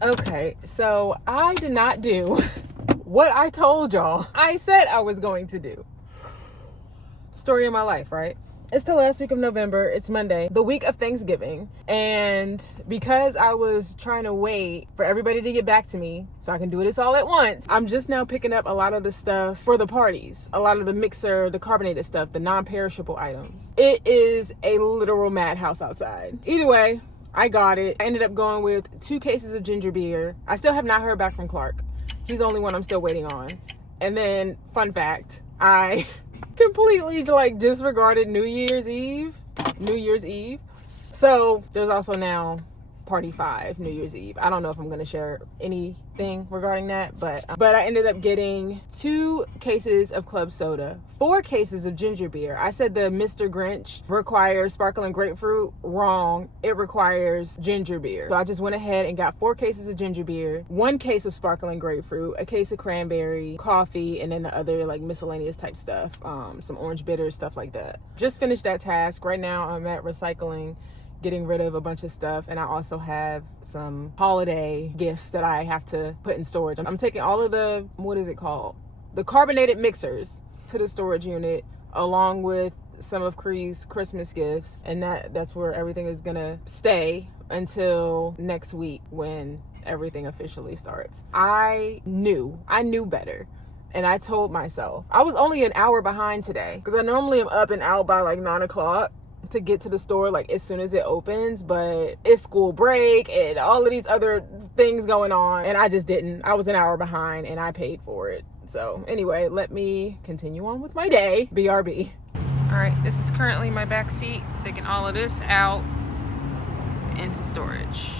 Okay, so I did not do what I told y'all I said I was going to do. Story of my life, right? It's the last week of November. It's Monday, the week of Thanksgiving. And because I was trying to wait for everybody to get back to me so I can do this all at once, I'm just now picking up a lot of the stuff for the parties. A lot of the mixer, the carbonated stuff, the non-perishable items. It is a literal madhouse outside. Either way, I got it. I ended up going with 2 cases of ginger beer. I still have not heard back from Clark. He's the only one I'm still waiting on. And then, fun fact, I completely disregarded New Year's Eve. So there's also now Party 5, New Year's Eve. I don't know if I'm going to share anything regarding that, but I ended up getting 2 cases of club soda, 4 cases of ginger beer. I said the Mr. Grinch requires sparkling grapefruit. Wrong. It requires ginger beer. So I just went ahead and got 4 cases of ginger beer, 1 case of sparkling grapefruit, a case of cranberry, coffee, and then the other miscellaneous type stuff, some orange bitters, stuff like that. Just finished that task. Right now I'm at recycling, getting rid of a bunch of stuff, and I also have some holiday gifts that I have to put in storage. I'm taking all of the, the carbonated mixers to the storage unit, along with some of Cree's Christmas gifts, and that's where everything is gonna stay until next week when everything officially starts. I knew better. And I told myself, I was only an hour behind today, because I normally am up and out by 9 o'clock to get to the store as soon as it opens, but it's school break and all of these other things going on, and I just didn't. I was an hour behind and I paid for it. So anyway, let me continue on with my day. BRB. All right, this is currently my back seat, taking all of this out into storage.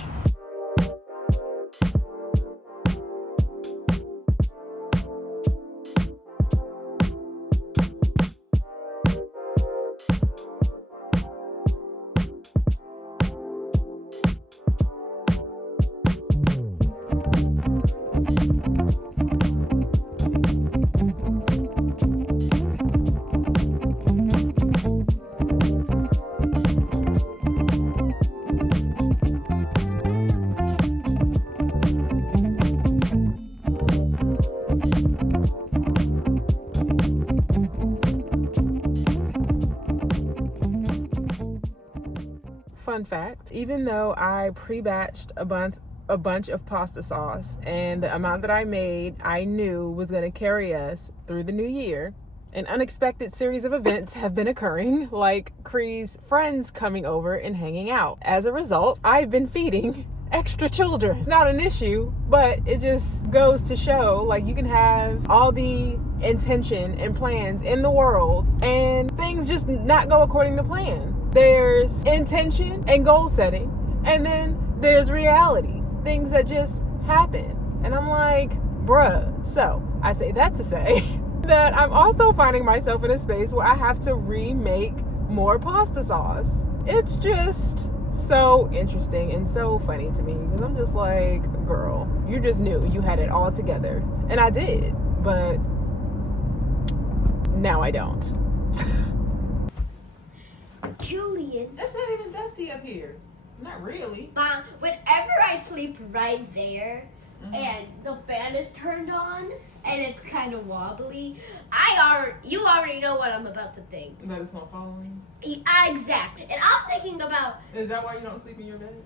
Fun fact, even though I pre-batched a bunch of pasta sauce, and the amount that I made I knew was going to carry us through the new year, an unexpected series of events have been occurring, like Cree's friends coming over and hanging out. As a result, I've been feeding extra children. It's not an issue, but it just goes to show you can have all the intention and plans in the world and things just not go according to plan. There's intention and goal setting, and then there's reality, things that just happen. And I'm like, bruh. So I say that to say that I'm also finding myself in a space where I have to remake more pasta sauce. It's just so interesting and so funny to me, because I'm just like, girl, you just knew you had it all together. And I did, but now I don't. Julian. It's not even dusty up here. Not really. Mom, whenever I sleep right there and the fan is turned on and it's kind of wobbly, you already know what I'm about to think. That it's not following? Exactly. And I'm thinking about... Is that why you don't sleep in your bed?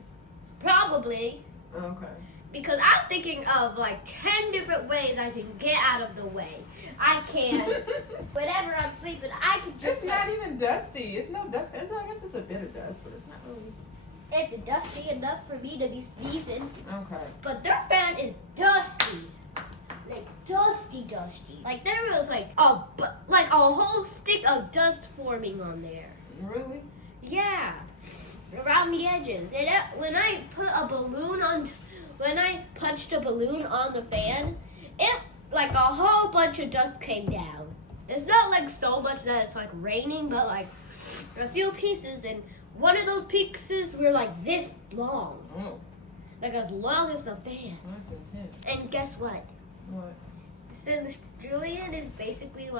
Probably. Okay. Because I'm thinking of 10 different ways I can get out of the way. I can, whenever I'm sleeping, I can just... It's not even dusty. It's no dust. I guess it's a bit of dust, but it's not really... It's dusty enough for me to be sneezing. Okay. But their fan is dusty. Dusty. There was a whole stick of dust forming on there. Really? Yeah. Around the edges. And when I punched a balloon on the fan, it a whole bunch of dust came down. It's not so much that it's raining, but a few pieces, and one of those pieces were this long. Oh. As long as the fan. That's intense. And guess what? What? Since Julian is basically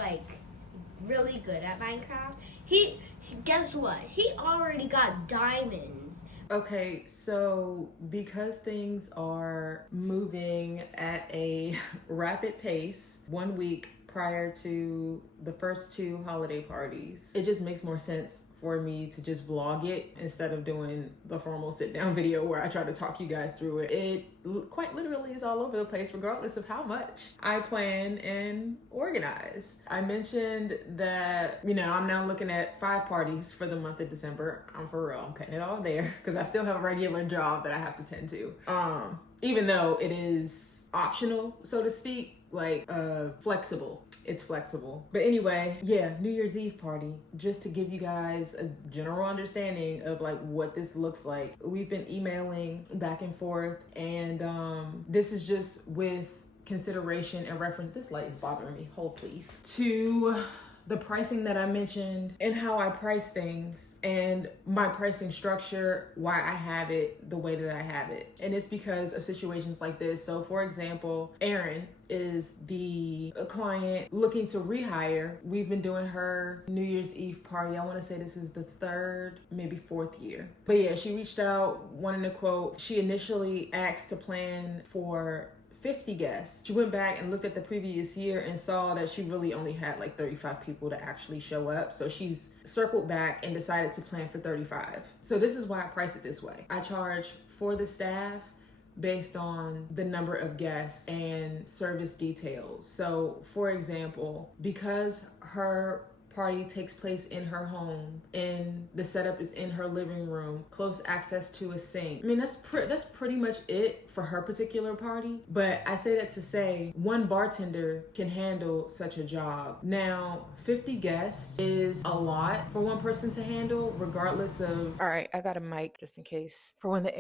really good at Minecraft, he guess what? He already got diamonds Okay, so because things are moving at a rapid pace, 1 week prior to the first two holiday parties, it just makes more sense for me to just vlog it instead of doing the formal sit down video where I try to talk you guys through it. It quite literally is all over the place regardless of how much I plan and organize. I mentioned that, I'm now looking at 5 parties for the month of December. I'm for real, I'm cutting it all there because I still have a regular job that I have to tend to. Even though it is optional, so to speak, like flexible. It's flexible. But anyway, yeah, New Year's Eve party, just to give you guys a general understanding of like what this looks like. We've been emailing back and forth, and this is just with consideration and reference. This light is bothering me, hold please, to the pricing that I mentioned and how I price things and my pricing structure, why I have it the way that I have it. And it's because of situations like this. So for example, Erin is the client looking to rehire. We've been doing her New Year's Eve party. I want to say this is the 3rd, maybe 4th year. But yeah, she reached out wanting a quote. She initially asked to plan for 50 guests. She went back and looked at the previous year and saw that she really only had like 35 people to actually show up. So she's circled back and decided to plan for 35. So this is why I price it this way. I charge for the staff based on the number of guests and service details. So for example, because her party takes place in her home and the setup is in her living room, close access to a sink. I mean, that's pretty much it for her particular party. But I say that to say one bartender can handle such a job. Now, 50 guests is a lot for one person to handle, regardless of... All right, I got a mic just in case for when the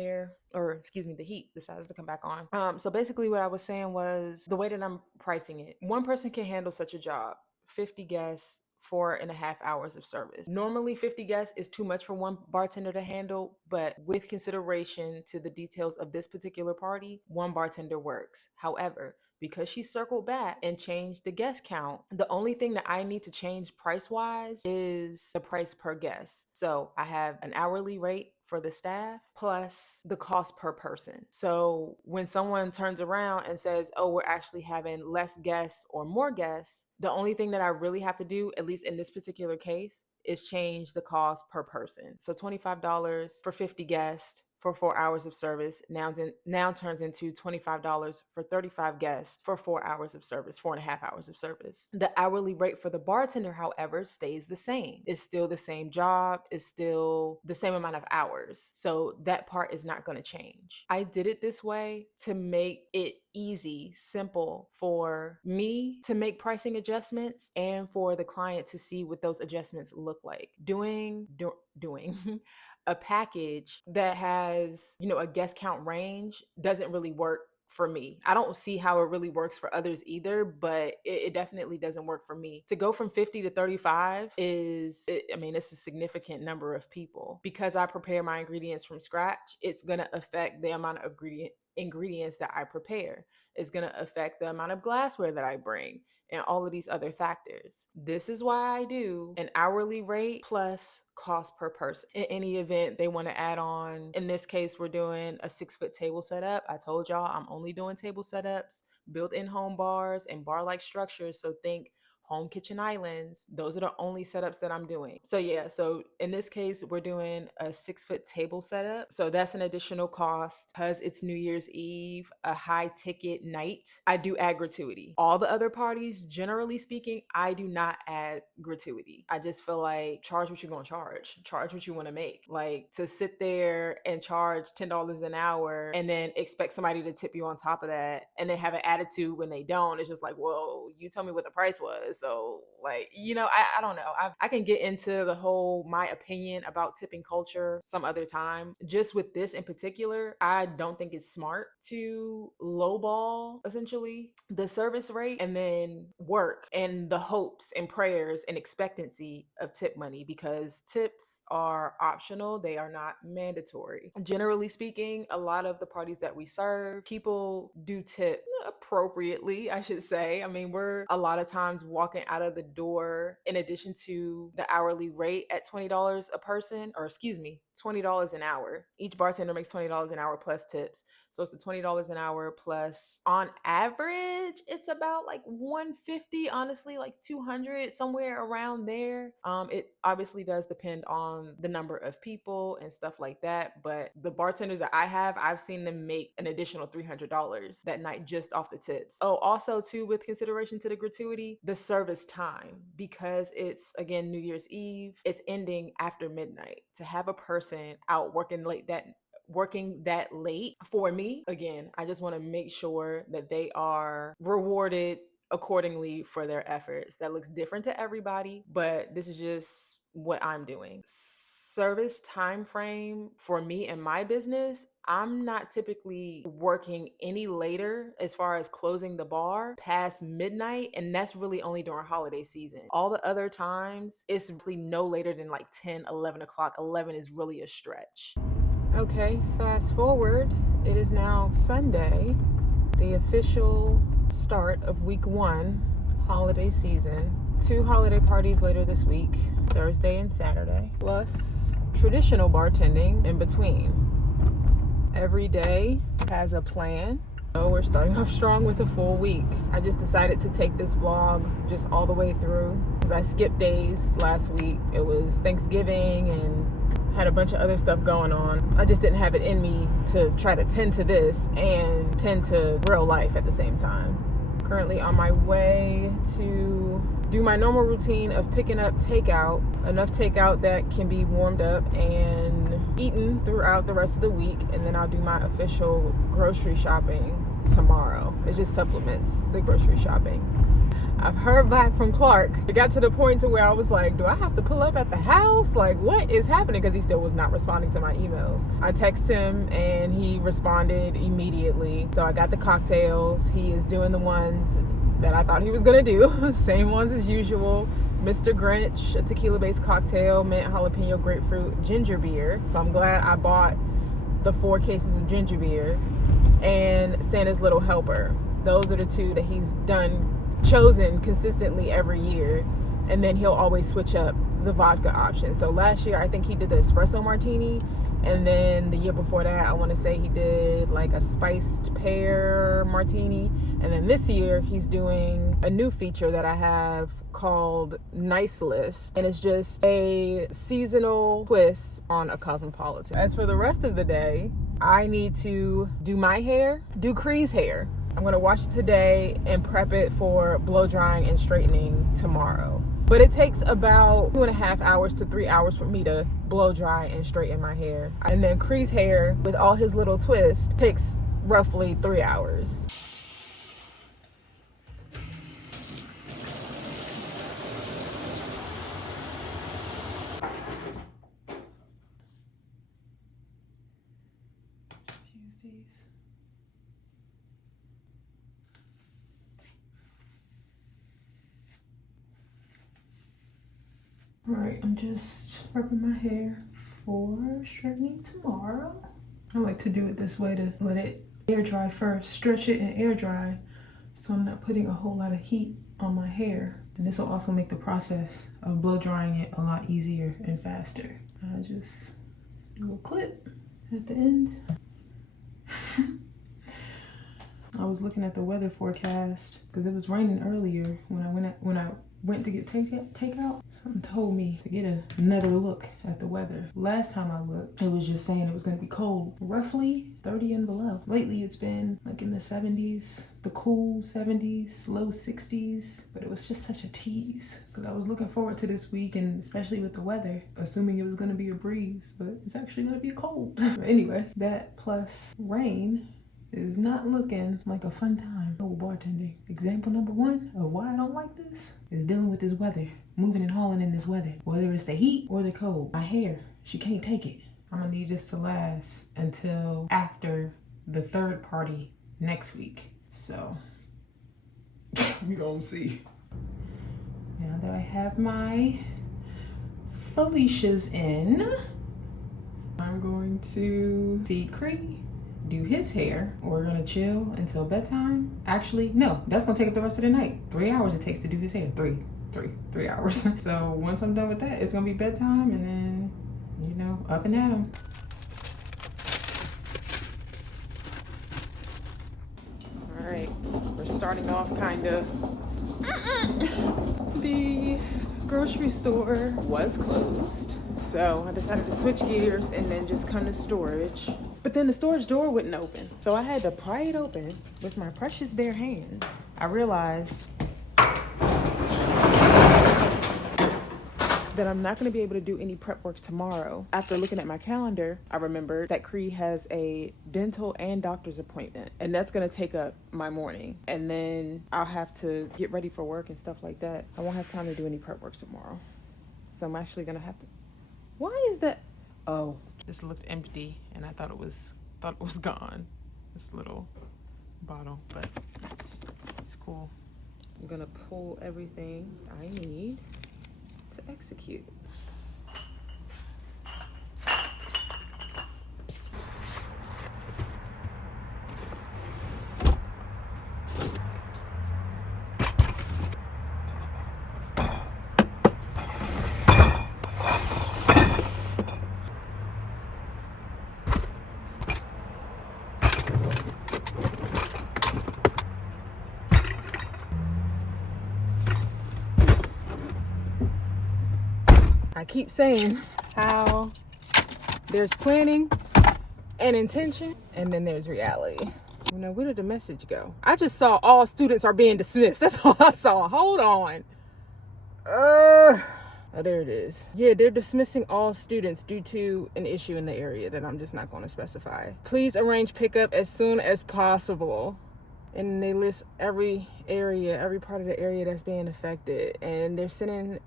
heat decides to come back on. So basically what I was saying was the way that I'm pricing it, one person can handle such a job, 50 guests, 4.5 hours of service. Normally 50 guests is too much for one bartender to handle, but with consideration to the details of this particular party, one bartender works. However, because she circled back and changed the guest count, the only thing that I need to change price-wise is the price per guest. So I have an hourly rate for the staff plus the cost per person. So when someone turns around and says, oh, we're actually having less guests or more guests, the only thing that I really have to do, at least in this particular case, is change the cost per person. So $25 for 50 guests for 4 hours of service now turns into $25 for 35 guests for 4 hours of service, 4.5 hours of service. The hourly rate for the bartender, however, stays the same. It's still the same job, it's still the same amount of hours. So that part is not going to change. I did it this way to make it easy, simple for me to make pricing adjustments and for the client to see what those adjustments look like. Doing a package that has, a guest count range doesn't really work for me. I don't see how it really works for others either, but it definitely doesn't work for me. To go from 50 to 35 it's a significant number of people. Because I prepare my ingredients from scratch, it's going to affect the amount of ingredients that I prepare. It's going to affect the amount of glassware that I bring and all of these other factors. This is why I do an hourly rate plus cost per person. In any event they want to add on, in this case, we're doing a 6-foot table setup. I told y'all I'm only doing table setups, built-in home bars and bar-like structures. So think home kitchen islands. Those are the only setups that I'm doing. So yeah, so in this case, we're doing a 6-foot table setup. So that's an additional cost because it's New Year's Eve, a high ticket night. I do add gratuity. All the other parties, generally speaking, I do not add gratuity. I just feel like charge what you're going to charge what you want to make. Like to sit there and charge $10 an hour and then expect somebody to tip you on top of that and then have an attitude when they don't. It's just like, well, you tell me what the price was. So like, I don't know. I can get into the whole my opinion about tipping culture some other time. Just with this in particular, I don't think it's smart to lowball essentially the service rate and then work and the hopes and prayers and expectancy of tip money, because tips are optional. They are not mandatory. Generally speaking, a lot of the parties that we serve, people do tip appropriately, I should say. I mean, we're a lot of times walking out of the door, in addition to the hourly rate at $20 a person, or excuse me, $20 an hour. Each bartender makes $20 an hour plus tips. So it's the $20 an hour plus, on average, it's about like 150, honestly, like 200, somewhere around there. It obviously does depend on the number of people and stuff like that. But the bartenders that I've seen them make an additional $300 that night just off the tips. Oh, also too, with consideration to the gratuity, the service time, because it's, again, New Year's Eve, it's ending after midnight. To have a person out working that late, for me, again, I just want to make sure that they are rewarded accordingly for their efforts. That looks different to everybody, but this is just what I'm doing. Service time frame for me and my business, I'm not typically working any later as far as closing the bar past midnight, and that's really only during holiday season. All the other times, it's really no later than like 10, 11 o'clock. 11 is really a stretch. Okay, fast forward. It is now Sunday, the official start of week 1, holiday season. 2 holiday parties later this week, Thursday and Saturday, plus traditional bartending in between. Every day has a plan. So we're starting off strong with a full week. I just decided to take this vlog just all the way through because I skipped days last week. It was Thanksgiving and had a bunch of other stuff going on. I just didn't have it in me to try to tend to this and tend to real life at the same time. Currently on my way to do my normal routine of picking up takeout, enough takeout that can be warmed up and eaten throughout the rest of the week, and then I'll do my official grocery shopping tomorrow. It just supplements the grocery shopping. I've heard back from Clark. It got to the point to where I was like, do I have to pull up at the house? Like, what is happening? Because he still was not responding to my emails. I texted him and he responded immediately. So I got the cocktails. He is doing the ones that I thought he was gonna do. Same ones as usual. Mr. Grinch, a tequila-based cocktail, mint jalapeno grapefruit, ginger beer. So I'm glad I bought the 4 cases of ginger beer, and Santa's Little Helper. Those are the 2 that he's chosen consistently every year, and then he'll always switch up the vodka option. So last year I think he did the espresso martini, and then the year before that I want to say he did like a spiced pear martini, and then this year he's doing a new feature that I have called Nice List, and it's just a seasonal twist on a cosmopolitan. As for the rest of the day, I need to do my hair, do Cree's hair. I'm gonna wash it today and prep it for blow drying and straightening tomorrow. But it takes about 2.5 hours to 3 hours for me to blow dry and straighten my hair. And then Cree's hair, with all his little twists, takes roughly 3 hours. Use these. All right, I'm just prepping my hair for straightening tomorrow. I like to do it this way to let it air dry first, stretch it and air dry, so I'm not putting a whole lot of heat on my hair. And this will also make the process of blow drying it a lot easier and faster. I just do a clip at the end. I was looking at the weather forecast because it was raining earlier when I went to get takeout. Something told me to get another look at the weather. Last time I looked, it was just saying it was going to be cold, roughly 30 and below. Lately it's been like in the 70s, the cool 70s, low 60s, but it was just such a tease because I was looking forward to this week, and especially with the weather, assuming it was going to be a breeze, but it's actually going to be cold. Anyway, that plus rain is not looking like a fun time. Oh, bartending. Example number 1 of why I don't like this is dealing with this weather. Moving and hauling in this weather. Whether it's the heat or the cold. My hair, she can't take it. I'm gonna need this to last until after the 3rd party next week. So, we gonna see. Now that I have my Felicia's in, I'm going to feed Cree, do his hair. We're gonna chill until bedtime. Actually, no, that's gonna take up the rest of the night. 3 hours it takes to do his hair. 3 hours. So once I'm done with that, it's gonna be bedtime, and then, Up and down. All right, we're starting off kind of. The grocery store was closed, so I decided to switch gears and then just come to storage. But then the storage door wouldn't open, so I had to pry it open with my precious bare hands. I realized that I'm not going to be able to do any prep work tomorrow. After looking at my calendar, I remembered that Cree has a dental and doctor's appointment, and that's going to take up my morning. And then I'll have to get ready for work and stuff like that. I won't have time to do any prep work tomorrow. So I'm actually going to have to... Why is that? Oh, this looked empty, and I thought it was gone. This little bottle, but it's cool. I'm going to pull everything I need to execute. I keep saying how there's planning and intention, and then there's reality. You know, where did the message go? I just saw all students are being dismissed. That's all I saw. Hold on. Oh, there it is. Yeah, they're dismissing all students due to an issue in the area that I'm just not going to specify. Please arrange pickup as soon as possible. And they list every part of the area that's being affected, and they're sending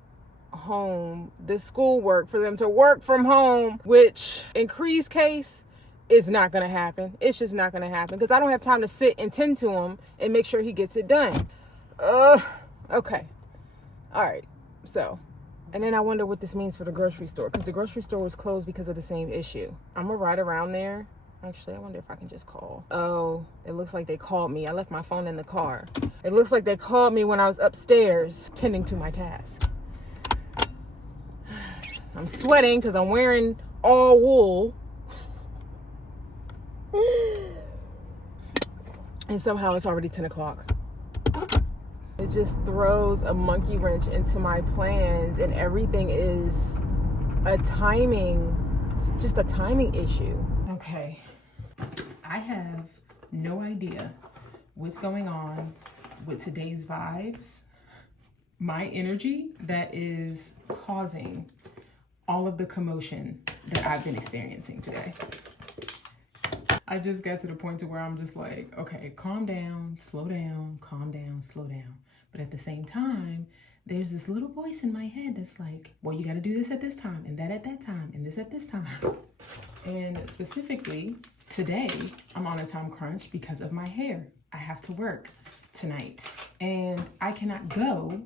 home the schoolwork for them to work from home, which in Cree's case is not going to happen. It's just not going to happen because I don't have time to sit and tend to him and make sure he gets it done. Okay. All right. So, and then I wonder what this means for the grocery store, because the grocery store was closed because of the same issue. I'm gonna ride around there. Actually, I wonder if I can just call. Oh, it looks like they called me. I left my phone in the car. It looks like they called me when I was upstairs tending to my task. I'm sweating because I'm wearing all wool. And somehow it's already 10 o'clock. It just throws a monkey wrench into my plans, and everything is just a timing issue. Okay. I have no idea what's going on with today's vibes, my energy that is causing all of the commotion that I've been experiencing today. I just got to the point to where I'm just like, okay, calm down, slow down, calm down, slow down. But at the same time, there's this little voice in my head that's like, well, you got to do this at this time, and that at that time, and this at this time. And specifically, today, I'm on a time crunch because of my hair. I have to work tonight, and I cannot go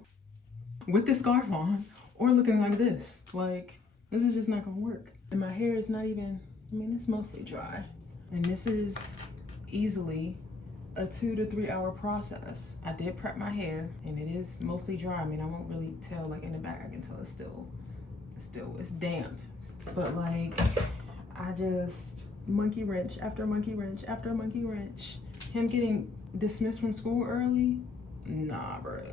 with this scarf on or looking like this. Like, this is just not gonna work. And my hair is not even, it's mostly dry. And this is easily a 2 to 3 hour process. I did prep my hair, and it is mostly dry. I won't really tell, like in the back, I can tell it's damp. But like, I just, monkey wrench after monkey wrench after monkey wrench. Him getting dismissed from school early? Nah, bro.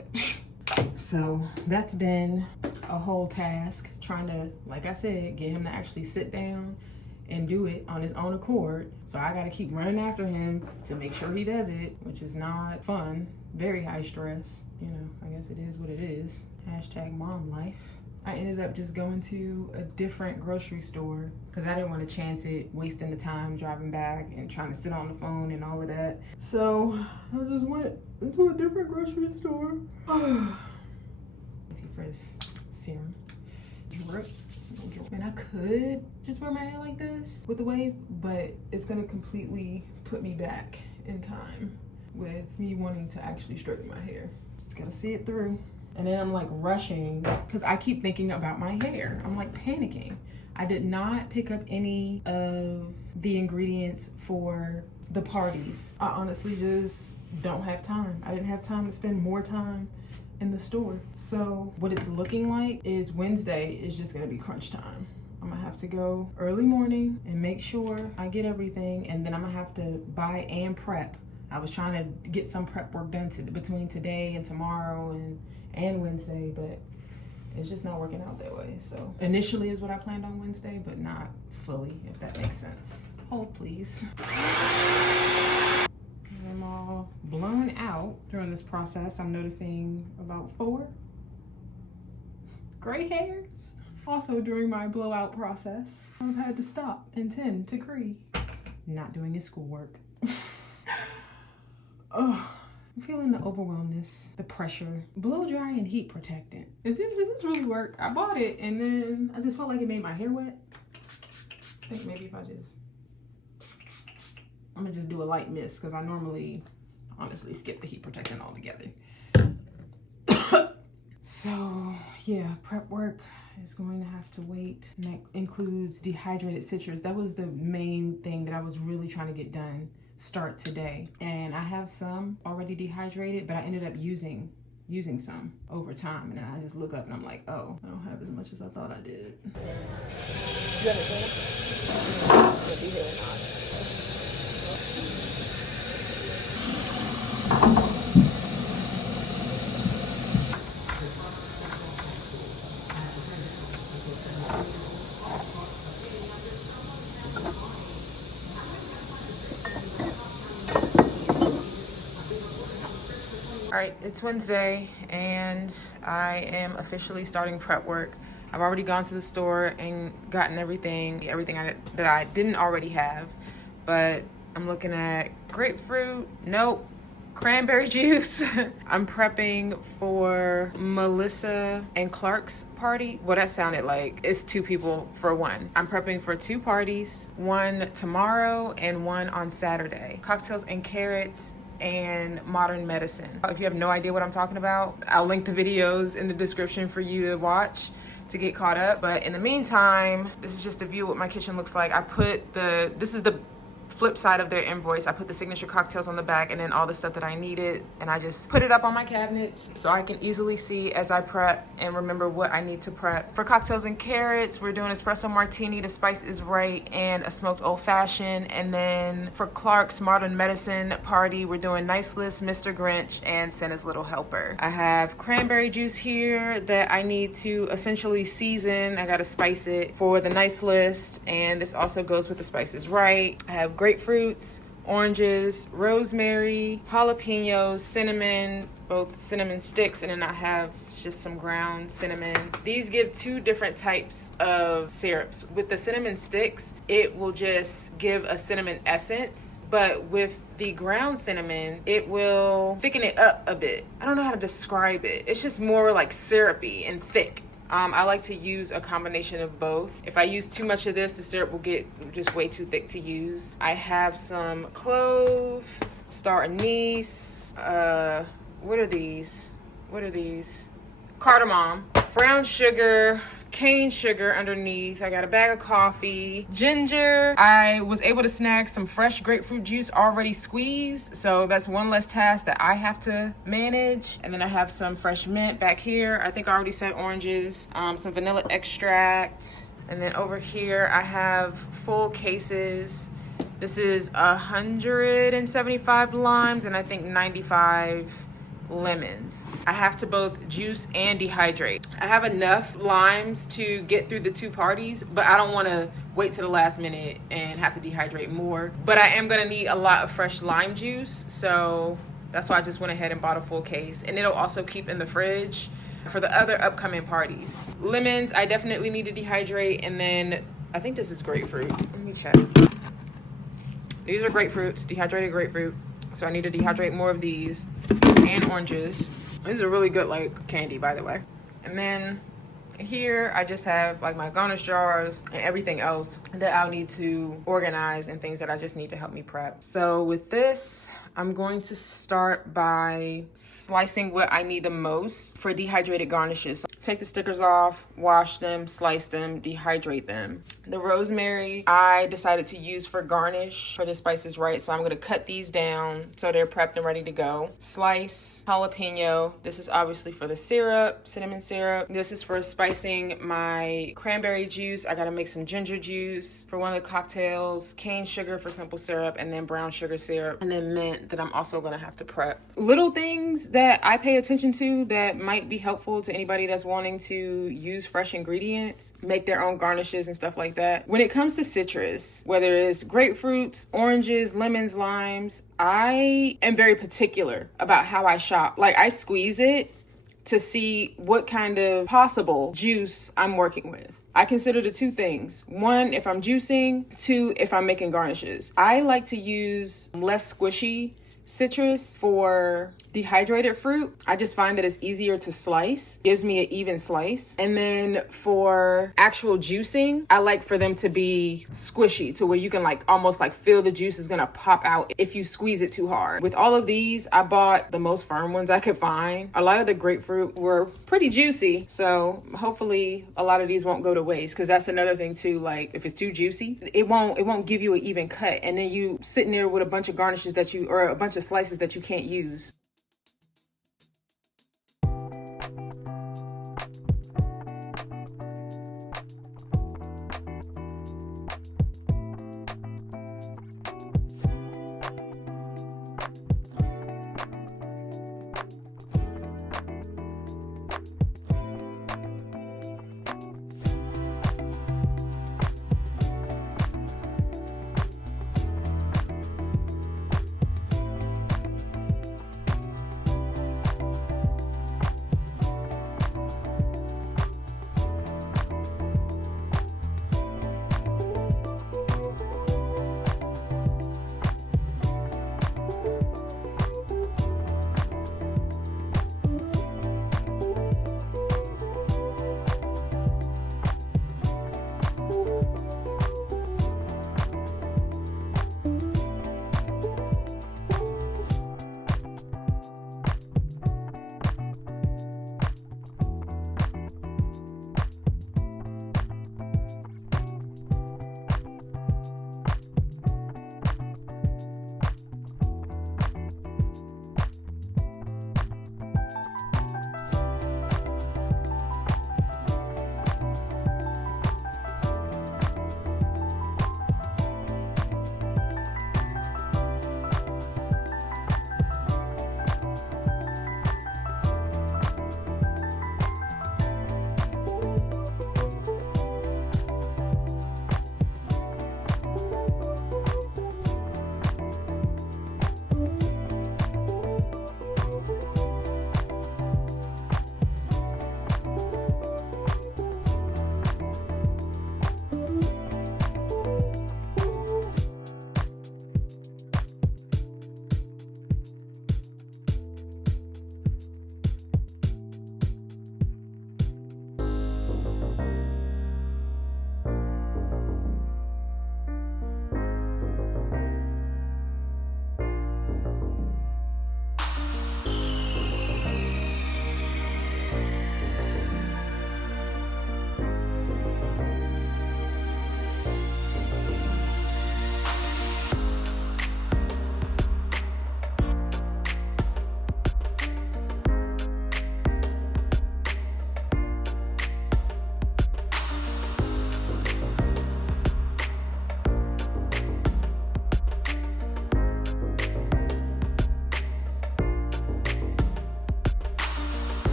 So that's been a whole task, trying to, like I said, get him to actually sit down and do it on his own accord. So I gotta keep running after him to make sure he does it, which is not fun, very high stress. You know, I guess it is what it is. Hashtag mom life. I ended up just going to a different grocery store because I didn't want to chance it, wasting the time driving back and trying to sit on the phone and all of that. So I just went into a different grocery store. Anti-frizz serum. And I could just wear my hair like this with a wave, but it's gonna completely put me back in time with me wanting to actually straighten my hair. Just gotta see it through. And then I'm like rushing because I keep thinking about my hair. I'm like panicking. I did not pick up any of the ingredients for the parties. I honestly just don't have time. I didn't have time to spend more time in the store. So what it's looking like is Wednesday is just gonna be crunch time. I'm gonna have to go early morning and make sure I get everything, and then I'm gonna have to buy and prep. I was trying to get some prep work done between today and tomorrow and Wednesday, but it's just not working out that way. So initially is what I planned on Wednesday, but not fully, if that makes sense. Hold please. I'm all blown out during this process. I'm noticing about 4 gray hairs. Also during my blowout process, I've had to stop and tend to Cree not doing his schoolwork. Oh, I'm feeling the overwhelmness, the pressure. Blow dry and heat protectant. Does this really work? I bought it and then I just felt like it made my hair wet. I think maybe if I'm gonna just do a light mist because I normally honestly skip the heat protectant altogether. So yeah, prep work is going to have to wait. And that includes dehydrated citrus. That was the main thing that I was really trying to get done, start today. And I have some already dehydrated, but I ended up using some over time. And then I just look up and I'm like, oh, I don't have as much as I thought I did. You understand? All right, it's Wednesday and I am officially starting prep work. I've already gone to the store and gotten everything that I didn't already have, but I'm looking at grapefruit, nope, cranberry juice. I'm prepping for Melissa and Clark's party. What that sounded like. It's 2 people for one. I'm prepping for 2 parties, one tomorrow and one on Saturday. Cocktails and carrots and modern medicine. If you have no idea what I'm talking about, I'll link the videos in the description for you to watch to get caught up. But in the meantime, this is just a view of what my kitchen looks like. This is the flip side of their invoice. I put the signature cocktails on the back and then all the stuff that I needed, and I just put it up on my cabinets so I can easily see as I prep and remember what I need to prep. For cocktails and carrots, we're doing espresso martini, the spice is right, and a smoked old fashioned. And then for Clark's modern medicine party, we're doing Nice List, Mr. Grinch, and Santa's Little Helper. I have cranberry juice here that I need to essentially season. I gotta spice it for the Nice List, and this also goes with the Spice is Right. I have grapefruits, oranges, rosemary, jalapenos, cinnamon, both cinnamon sticks, and then I have just some ground cinnamon. These give 2 different types of syrups. With the cinnamon sticks, it will just give a cinnamon essence, but with the ground cinnamon, it will thicken it up a bit. I don't know how to describe it. It's just more like syrupy and thick. I like to use a combination of both. If I use too much of this, the syrup will get just way too thick to use. I have some clove, star anise, what are these? Cardamom, brown sugar, cane sugar underneath. I got a bag of coffee, ginger. I was able to snag some fresh grapefruit juice already squeezed, so that's one less task that I have to manage. And then I have some fresh mint back here. I think I already said oranges, some vanilla extract. And then over here I have full cases. This is 175 limes and I think 95 lemons. I have to both juice and dehydrate. I have enough limes to get through the 2 parties, but I don't want to wait to the last minute and have to dehydrate more. But I am going to need a lot of fresh lime juice, so that's why I just went ahead and bought a full case, and it'll also keep in the fridge for the other upcoming parties. Lemons, I definitely need to dehydrate, and then I think this is grapefruit. Let me check. These are grapefruits, dehydrated grapefruit. So I need to dehydrate more of these, and oranges. These are really good, like candy, by the way. And then here I just have like my garnish jars and everything else that I'll need to organize and things that I just need to help me prep. So with this, I'm going to start by slicing what I need the most for dehydrated garnishes. So take the stickers off, wash them, slice them, dehydrate them. The rosemary I decided to use for garnish for the Spice is Right, so I'm gonna cut these down so they're prepped and ready to go. Slice jalapeno. This is obviously for the syrup, cinnamon syrup. This is for a spice spicing my cranberry juice. I gotta make some ginger juice for one of the cocktails, cane sugar for simple syrup, and then brown sugar syrup, and then mint that I'm also gonna have to prep. Little things that I pay attention to that might be helpful to anybody that's wanting to use fresh ingredients, make their own garnishes and stuff like that. When it comes to citrus, whether it's grapefruits, oranges, lemons, limes, I am very particular about how I shop. Like, I squeeze it to see what kind of possible juice I'm working with. I consider the two things. One, if I'm juicing. Two, if I'm making garnishes. I like to use less squishy citrus for dehydrated fruit. I just find that it's easier to slice, gives me an even slice. And then for actual juicing, I like for them to be squishy to where you can like almost like feel the juice is gonna pop out if you squeeze it too hard. With all of these, I bought the most firm ones I could find. A lot of the grapefruit were pretty juicy, so hopefully a lot of these won't go to waste, because that's another thing too. Like, if it's too juicy, it won't give you an even cut, and then you sitting there with a bunch of garnishes that you, or a bunch of slices that you can't use.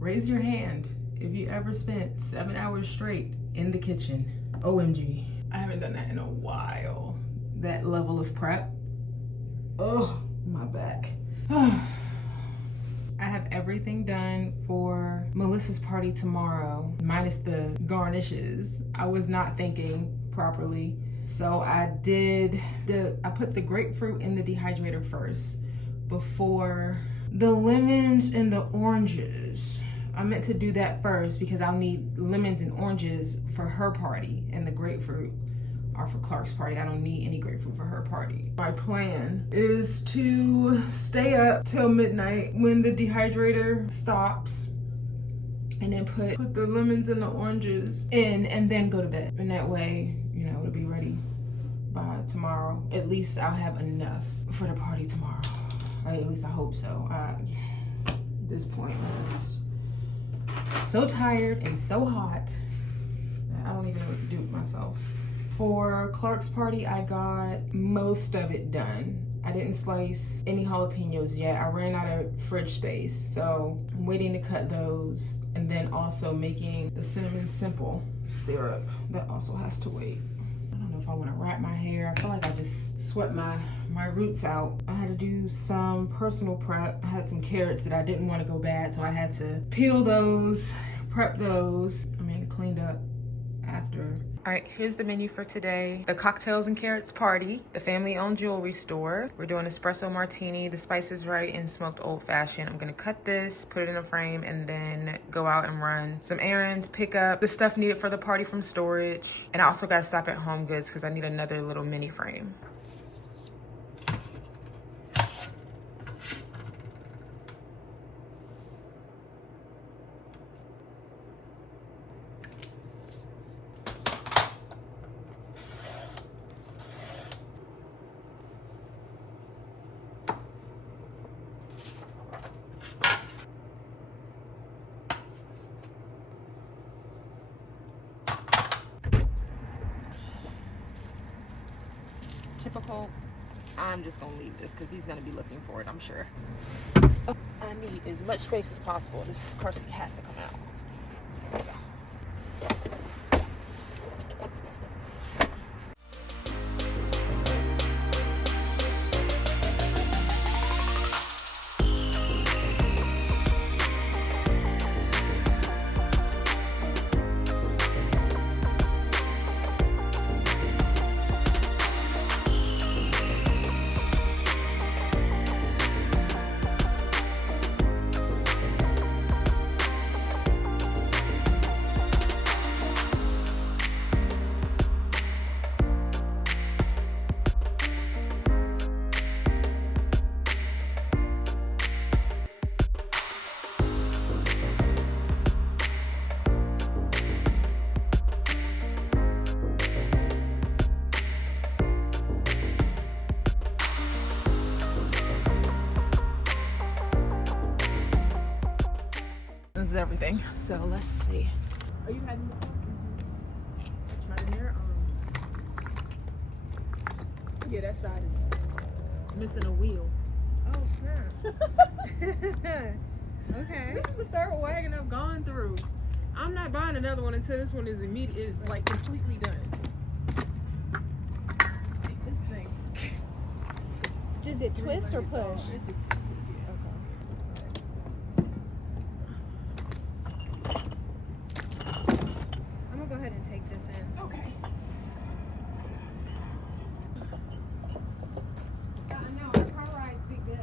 Raise your hand if you ever spent 7 hours straight in the kitchen. OMG. I haven't done that in a while. That level of prep. Oh, my back. I have everything done for Melissa's party tomorrow, minus the garnishes. I was not thinking properly. So I put the grapefruit in the dehydrator first before the lemons and the oranges. I meant to do that first because I'll need lemons and oranges for her party, and the grapefruit are for Clark's party. I don't need any grapefruit for her party. My plan is to stay up till midnight when the dehydrator stops, and then put the lemons and the oranges in, and then go to bed. And that way, you know, it'll be ready by tomorrow. At least I'll have enough for the party tomorrow. Or at least I hope so. At this point, it's so tired and so hot. I don't even know what to do with myself. For Clark's party, I got most of it done. I didn't slice any jalapenos yet. I ran out of fridge space, so I'm waiting to cut those. And then also making the cinnamon simple syrup. That also has to wait. I don't know if I want to wrap my hair. I feel like I just swept my roots out. I had to do some personal prep. I had some carrots that I didn't want to go bad, so I had to peel those, prep those. I mean, cleaned up after. All right, here's the menu for today. The Cocktails and Carrots Party, the family-owned jewelry store. We're doing espresso martini, the Spice is Right, and smoked old fashioned. I'm gonna cut this, put it in a frame, and then go out and run some errands, pick up the stuff needed for the party from storage. And I also gotta stop at Home Goods because I need another little mini frame. Typical. I'm just gonna leave this because he's gonna be looking for it, I'm sure. I need as much space as possible. This car seat has to come out. This is everything. So let's see. Are you heading? Try to mirror. Yeah, that side is missing a wheel. Oh snap. Okay. This is the third wagon I've gone through. I'm not buying another one until this one is like completely done. This thing. Does it twist or push? It just, I'm gonna go ahead and take this in. okay. I know, our car rides be good.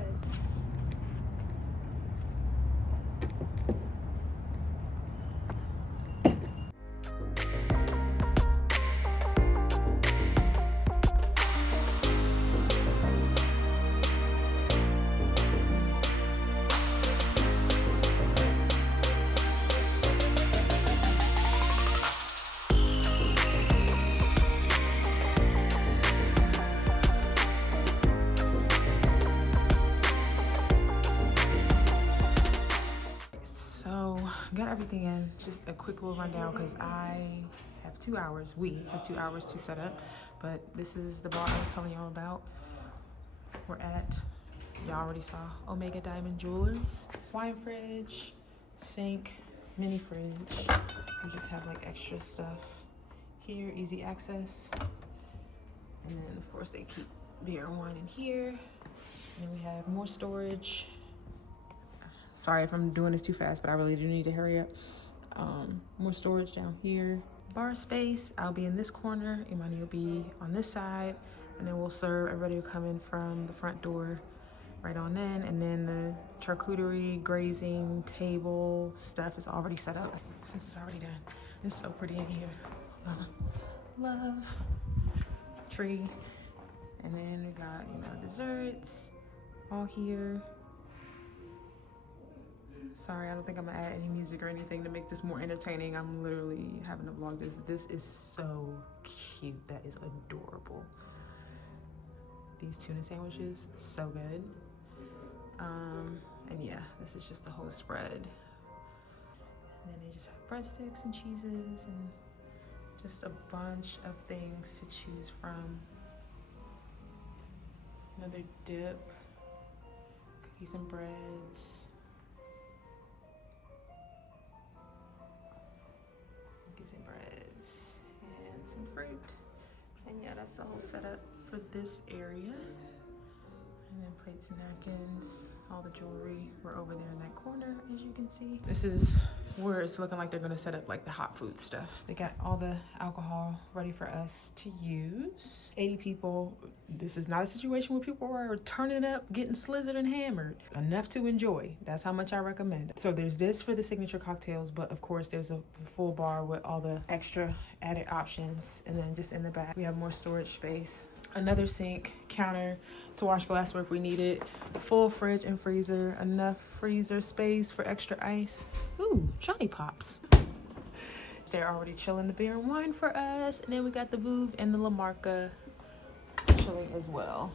Got everything in. Just a quick little rundown because I have 2 hours. We have 2 hours to set up, but this is the bar I was telling y'all about. We're at, y'all already saw, Omega Diamond Jewelers. Wine fridge, sink, mini fridge. We just have like extra stuff here, easy access. And then of course they keep beer and wine in here. And then we have more storage. Sorry if I'm doing this too fast, but I really do need to hurry up. More storage down here. Bar space, I'll be in this corner. Imani will be on this side. And then we'll serve, everybody will come in from the front door right on in. And then the charcuterie, grazing, table stuff is already set up since it's already done. It's so pretty in here. Love, tree. And then we got, desserts all here. Sorry, I don't think I'm gonna add any music or anything to make this more entertaining. I'm literally having to vlog this. This is so cute. That is adorable. These tuna sandwiches, so good. And yeah, this is just the whole spread. And then they just have breadsticks and cheeses and just a bunch of things to choose from. Another dip, cookies and breads. Cookies and breads and some fruit. And yeah, that's the whole setup for this area. And then plates and napkins, all the jewelry. We're over there in that corner, as you can see. This is where it's looking like they're gonna set up like the hot food stuff. They got all the alcohol ready for us to use. 80 people. This is not a situation where people are turning up, getting slizzard and hammered. Enough to enjoy. That's how much I recommend. So there's this for the signature cocktails, but of course there's a full bar with all the extra added options. And then just in the back, we have more storage space. Another sink, counter to wash glassware if we need it. Full fridge and freezer. Enough freezer space for extra ice. Ooh, Johnny Pops. They're already chilling the beer and wine for us. And then we got the Vouv and the La Marca chilling as well.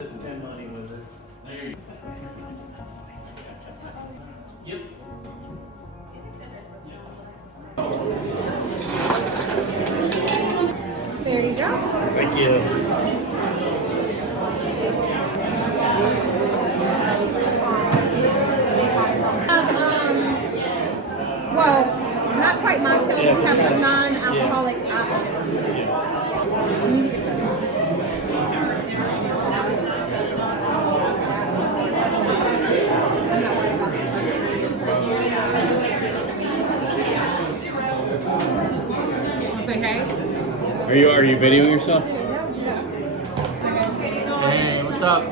Spend money with this. Yep. There you go. Thank you. Well, not quite mocktails. We have some non-alcoholic options. Say hey. Are you videoing yourself? Hey, what's up?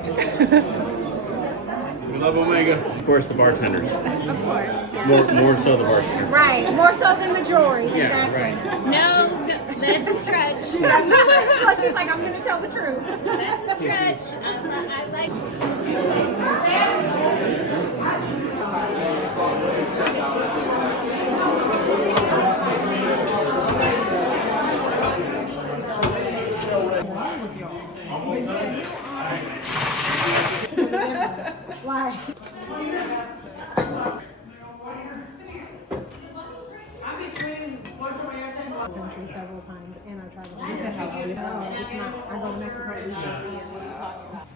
We love Omega. Of course, the bartenders. Of course. Yeah. More so the bartenders. Right. More so than the jewelry. Yeah, Exactly. right. No, that's a stretch. Well, she's like, I'm going to tell the truth. That's a stretch. I like. Why? Country several times, and I travel. You said how? No, it's not. I go to Mexico at least once a year. What are you talking about?